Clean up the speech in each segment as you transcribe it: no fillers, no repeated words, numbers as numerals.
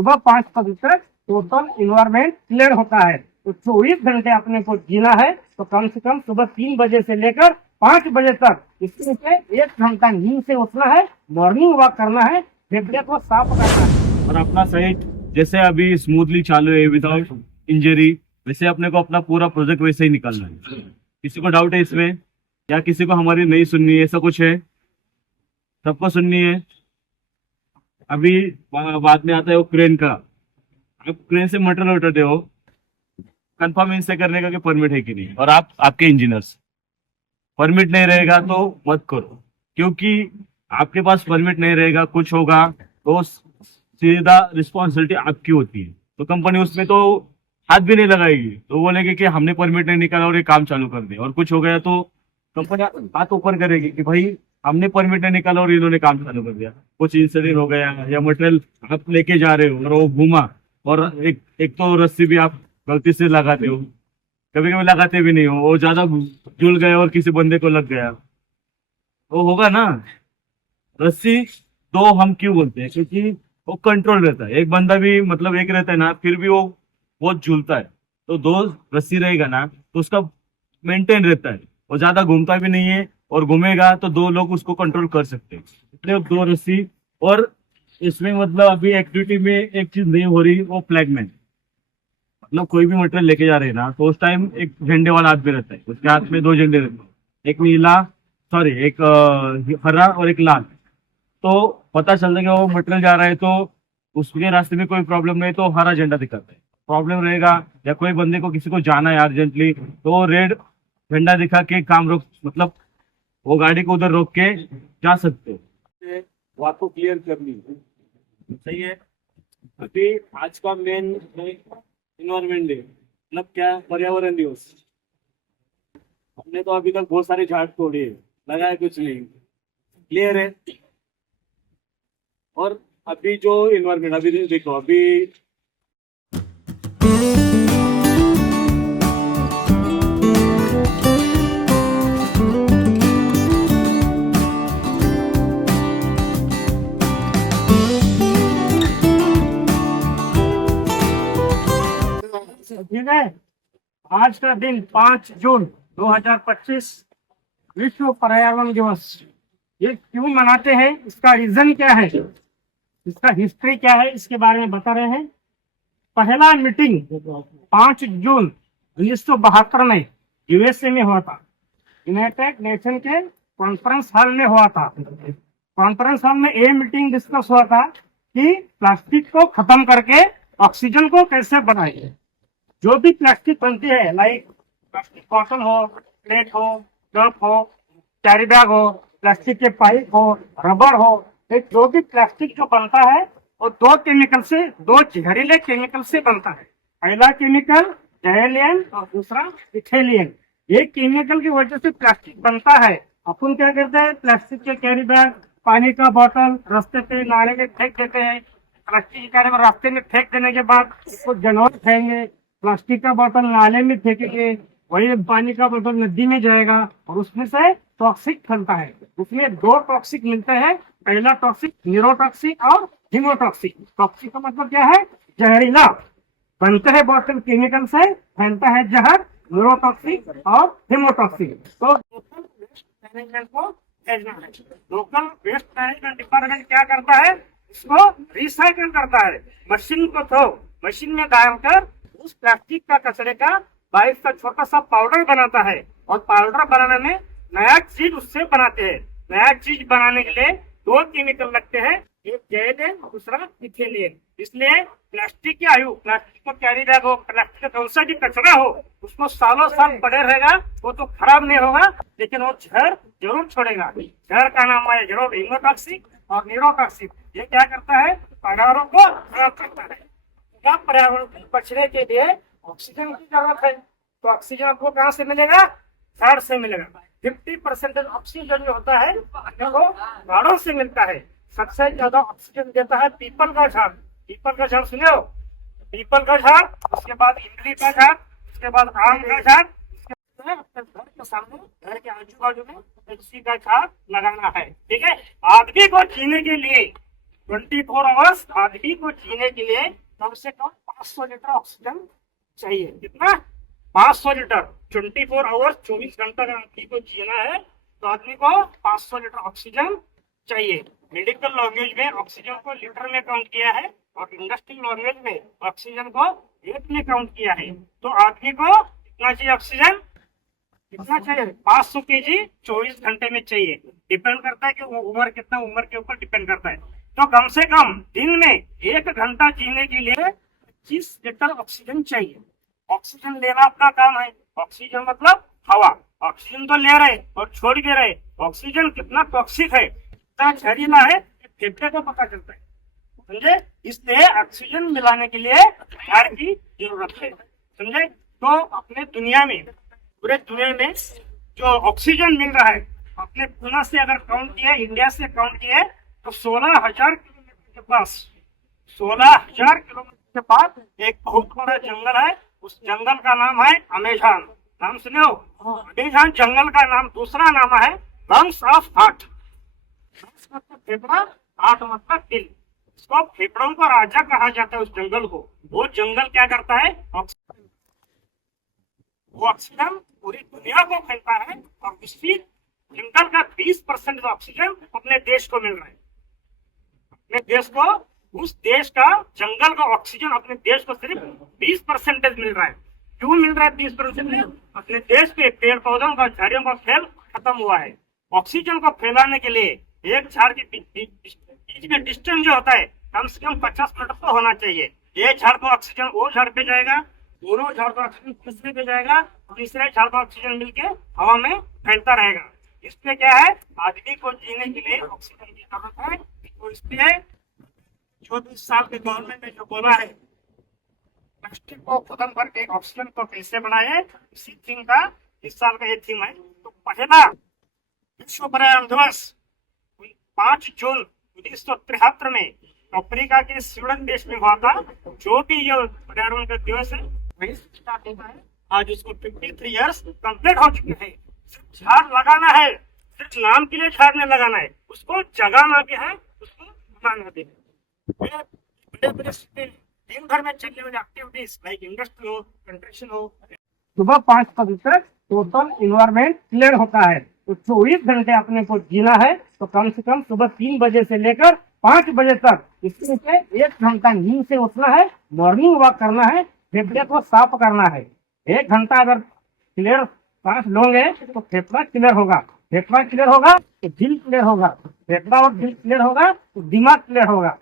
सुबह 5 बजे तक टोटल इन्वायरमेंट क्लियर होता है। तो 24 घंटे अपने को जीना है तो कम से कम सुबह 3 बजे से लेकर 5 बजे तक इसमें से 1 घंटा नींद से उठना है, मॉर्निंग वॉक करना है, फेफड़े को साफ करना है। और अपना साइट जैसे अभी स्मूथली चालू है विदाउट इंजरी, वैसे अपने को अपना पूरा प्रोजेक्ट वैसे ही निकालना है। किसी को डाउट है इसमें या किसी को हमारी नहीं सुननी है, ऐसा कुछ है? सबको सुननी है। अभी बाद में आता है वो क्रेन का। आप क्रेन से मटेरियल उठाते हो, कंफर्म इनसे करने का कि परमिट है कि नहीं, और आप आपके इंजीनियर्स परमिट नहीं रहेगा तो मत करो, क्योंकि आपके पास परमिट नहीं रहेगा, कुछ होगा तो सीधा रिस्पॉन्सिबिलिटी आपकी होती है। तो कंपनी उसमें तो हाथ भी नहीं लगाएगी, तो बोलेगी कि हमने परमिट नहीं निकाला और ये काम चालू कर दे, और कुछ हो गया तो कंपनी हाथ ऊपर करेगी कि भाई हमने परमिट नहीं निकाला और इन्होंने काम चालू कर दिया। कुछ इंसिडेंट हो गया या मटेरियल आप लेके जा रहे हो और वो घूमा, और एक तो रस्सी भी आप गलती से लगाते हो, कभी कभी लगाते भी नहीं हो, वो ज्यादा जुल गया और किसी बंदे को लग गया, वो होगा ना। रस्सी दो हम क्यों बोलते हैं? क्योंकि वो कंट्रोल रहता है। एक बंदा भी मतलब एक रहता है ना, फिर भी वो बहुत झूलता है, तो 2 रस्सी रहेगा ना तो उसका मेंटेन रहता है, वो ज्यादा घूमता भी नहीं है, और घूमेगा तो 2 लोग उसको कंट्रोल कर सकते हैं, इसलिए 2 रस्सी। और इसमें मतलब अभी एक्टिविटी में एक चीज नहीं हो रही, वो फ्लैगमैन, मतलब कोई भी मटेरियल लेके जा रहे हैं ना तो उस टाइम एक झंडे वाला आदमी रहता है, उसके हाथ में 2 झंडे रहते हैं, एक नीला, सॉरी एक हरा और एक लाल। तो पता चलता है कि वो मटेरियल जा रहा है तो उसके रास्ते में कोई प्रॉब्लम नहीं तो हरा झंडा दिखाता है, प्रॉब्लम रहेगा या कोई बंदे को किसी को जाना है अर्जेंटली तो रेड झंडा दिखा के काम रोक, मतलब वो गाड़ी को उधर रोक के जा सकते हो। वो आपको क्लियर करनी है, सही है। अभी आज का मेन इन्वायरमेंट डे, मतलब क्या, पर्यावरण दिवस। हमने तो अभी तक बहुत सारे झाड़ तोड़े, लगाया कुछ नहीं, क्लियर है। और अभी जो इन्वायरमेंट, अभी देखो, अभी ठीक है। आज का दिन 5 जून 2025 विश्व पर्यावरण दिवस। ये क्यों मनाते हैं, इसका रीजन क्या है, इसका हिस्ट्री क्या है, इसके बारे में बता रहे हैं। पहला मीटिंग 5 जून 1972 में यूएसए में हुआ था। यूनाइटेड नेशन के कॉन्फ्रेंस हॉल में हुआ था। कॉन्फ्रेंस हॉल में ये मीटिंग डिस्कस हुआ था कि प्लास्टिक को खत्म करके ऑक्सीजन को कैसे बनाए। जो भी प्लास्टिक बनती है, लाइक प्लास्टिक बॉटल हो, प्लेट हो, कप हो, कैरी बैग हो, प्लास्टिक के पाइप हो, रबर हो, एक जो भी प्लास्टिक जो बनता है वो 2 केमिकल से, 2 जहरीले केमिकल से बनता है। पहला केमिकल जहरीलियन और दूसरा इथेलियन। ये केमिकल की वजह से प्लास्टिक बनता है। अपन क्या करते हैं, प्लास्टिक के कैरी बैग, पानी का बोतल रास्ते पे नाले में फेंक देते हैं। प्लास्टिक के कैरी बैग रास्ते में फेंक देने के बाद उसको जानवर खाएंगे। प्लास्टिक का बोतल नाले में फेंकेंगे, वही पानी का बोतल नदी में जाएगा और उसमें से टॉक्सिक फैलता है। उसमें 2 टॉक्सिक मिलते हैं, पहला टॉक्सिक न्यूरोटॉक्सिक और हीमोटॉक्सिक। टॉक्सिक का मतलब क्या है, जहरीला। बनते हैं बोतल केमिकल से, फैलता है जहर, न्यूरोटॉक्सिक और हीमोटॉक्सिक। तो लोकल वेस्ट मैनेजमेंट को भेजना है। लोकल वेस्ट मैनेजमेंट डिपार्टमेंट क्या करता है, इसको रिसाइकल करता है। मशीन को थ्रो, मशीन में डालकर उस प्लास्टिक का कचरे का 22 का छोटा सा पाउडर बनाता है, और पाउडर बनाने में नया चीज उससे बनाते हैं। नया चीज बनाने के लिए 2 केमिकल लगते हैं, एक जैलियन और दूसरा इथेलियन। इसलिए प्लास्टिक की आयु, प्लास्टिक का कैरी बैग हो, प्लास्टिक का कौन सा भी कचरा हो, उसको सालों साल पड़े रहेगा, वो तो खराब नहीं होगा, लेकिन वो जहर जरूर छोड़ेगा। जहर का नाम है जरूर हीमोटॉक्सिक और न्यूरोटॉक्सिक। ये क्या करता है, पर्यावरण को खराब करता है। क्या पर्यावरण को बचने के लिए ऑक्सीजन की जरूरत है, तो ऑक्सीजन आपको कहाँ से मिलेगा, झाड़ से मिलेगा। 50% ऑक्सीजन जो होता है वो झाड़ों से मिलता है। सबसे ज्यादा ऑक्सीजन देता है पीपल का झाड़। पीपल का झाड़ सुने हो, पीपल का झाड़, उसके बाद इमली का झाड़, उसके बाद आम का झाड़, उसके बाद घर के सामने, घर के आजू बाजू में तुलसी का झाड़ लगाना है। ठीक है, आदमी को जीने के लिए 24 आवर्स आदमी को जीने के लिए कम से कम 500 लीटर ऑक्सीजन चाहिए। कितना? 500 लीटर। 24 आवर्स 24 घंटा अगर आदमी को जीना है तो आदमी को 500 लीटर ऑक्सीजन चाहिए। मेडिकल लैंग्वेज में ऑक्सीजन को लीटर में काउंट किया है और इंडस्ट्रियल लैंग्वेज में ऑक्सीजन को वेट में काउंट किया है। तो आदमी को कितना चाहिए ऑक्सीजन? कितना चाहिए? 500 केजी 24 घंटे में चाहिए। डिपेंड करता है कि वो उम्र कितना, उम्र के ऊपर डिपेंड करता है। तो कम से कम दिन में 1 घंटा जीने के लिए 25 लीटर ऑक्सीजन चाहिए। ऑक्सीजन लेना अपना काम है। ऑक्सीजन मतलब हवा। ऑक्सीजन तो ले रहे और छोड़ भी रहे। ऑक्सीजन कितना टॉक्सिक है, कितना जहरीला है, फेफड़े को पता चलता है, समझे? इसलिए ऑक्सीजन मिलाने के लिए झाड़ की जरूरत है, समझे? तो अपने दुनिया में, पूरे दुनिया में जो ऑक्सीजन मिल रहा है, अपने पुणे से अगर काउंट किया, इंडिया से काउंट किया तो 16,000 किलोमीटर के पास, 16,000 किलोमीटर के पास एक बहुत बड़ा जंगल है। उस जंगल का नाम है अमेज़न। नाम सुने हो? अमेज़न जंगल का नाम, दूसरा नाम है लंग्स ऑफ हार्ट। लंग्स मतलब फेफड़ा, हार्ट मतलब दिल। इसको फेफड़ों का राजा कहा जाता है उस जंगल को। वो जंगल क्या करता है? वो ऑक्सीजन पूरी दुनिया को फैलता है और इसी जंगल का 20% ऑक्सीजन अपने देश को मिल रहा है। अपने देश को, उस देश का जंगल का ऑक्सीजन अपने देश को सिर्फ 20% मिल रहा है। क्यों मिल रहा है 20%? अपने देश के पेड़ पौधों का, झाड़ियों का फैल खत्म हुआ है। ऑक्सीजन को फैलाने के लिए एक झाड़ के बीच में डिस्टेंस जो होता है कम से कम 50 मीटर तो होना चाहिए। एक झाड़ को ऑक्सीजन वो झाड़ पे जाएगा, दोनों झाड़ का ऑक्सीजन तीसरे पे जाएगा, तीसरे झाड़ का ऑक्सीजन मिलके हवा में फैलता रहेगा। इसलिए क्या है, आदमी को जीने के लिए ऑक्सीजन की जरूरत है। तो इसलिए 24 साल के गवर्नमेंट ने जो बोला है, प्लास्टिक को खत्म करके ऑक्सीजन को कैसे बनाए, इसी थीम का इस साल का ये थीम है। तो पहला विश्व पर्यावरण दिवस 5 जून 1973 में अफ्रीका के स्वीडन देश में हुआ था। जो भी ये पर्यावरण का दिवस है वही स्टार्ट होता है। आज उसको 53 इयर्स कंप्लीट हो चुके हैं। सिर्फ झाड़ लगाना है, सिर्फ नाम के लिए झाड़ नहीं लगाना है, उसको जगाना भी है, उसको बनाना भी है। बड़े बड़े दिन भर में चलने वाली एक्टिविटीज लाइक इंडस्ट्री हो, कंस्ट्रक्शन हो, सुबह 5 बजे तक टोटल इन्वायरमेंट क्लियर होता है। तो 24 घंटे अपने को जीना है तो कम से कम सुबह 3 बजे से लेकर 5 बजे तक इसके लिए 1 घंटा नींद से उठना है, मॉर्निंग वॉक करना है, फेफड़े को साफ करना है। 1 घंटा अगर क्लियर सांस लोगे तो फेफड़ा क्लियर होगा, फेफड़ा क्लियर होगा तो दिल क्लियर होगा, फेफड़ा और दिल क्लियर होगा तो दिमाग क्लियर होगा,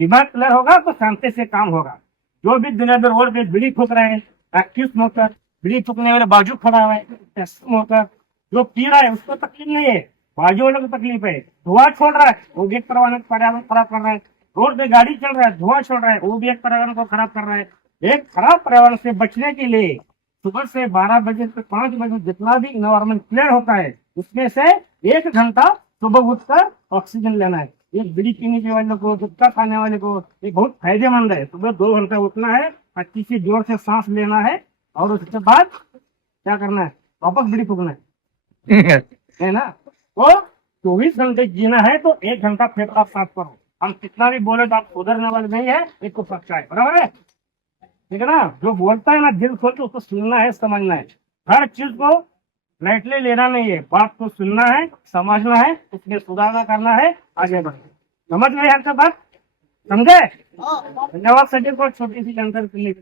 दिमाग क्लियर होगा तो शांति से काम होगा। जो भी दुनिया में रोड पे बीड़ी फूक रहे हैं, एक्टिव स्मोकर, बीड़ी फूकने वाले बाजू खड़ा हुआ है, स्मोकर जो पी रहा है उसको तकलीफ नहीं है, बाजू वाले को तकलीफ है। धुआं छोड़ रहा है वो भी एक पर्यावरण खराब कर रहा है। रोड पे गाड़ी चल रहा है, धुआं छोड़ रहा है, वो भी एक पर्यावरण को खराब कर रहा है। एक खराब पर्यावरण से बचने के लिए सुबह से 12 बजे से 5 बजे जितना भी इन्वायरमेंट क्लियर होता है उसमें से 1 घंटा सुबह उठकर ऑक्सीजन लेना है। एक बीड़ी पीने के वाले को, गुटखा खाने वाले को ये बहुत फायदेमंद है। सुबह 2 घंटे उठना है, अच्छी सी जोर से सांस लेना है और उसके बाद क्या करना है, वापस बीड़ी फूकना है ना। तो 24 घंटे जीना है तो 1 घंटा फेफड़ा साफ करो। हम कितना भी बोले तो आप सुधरने वाले नहीं है, एक को सच्चा है, बराबर है, ठीक है ना। जो बोलता है ना दिल खोल के उसको सुनना है, समझना है। हर चीज को लाइटली लेना नहीं है, बात को सुनना है, समझना है, उसमें सुधार करना है, आगे बढ़ना। समझ गए आपका बात? समझे? धन्यवाद सभी को छोटी सी जानकारी के लिए।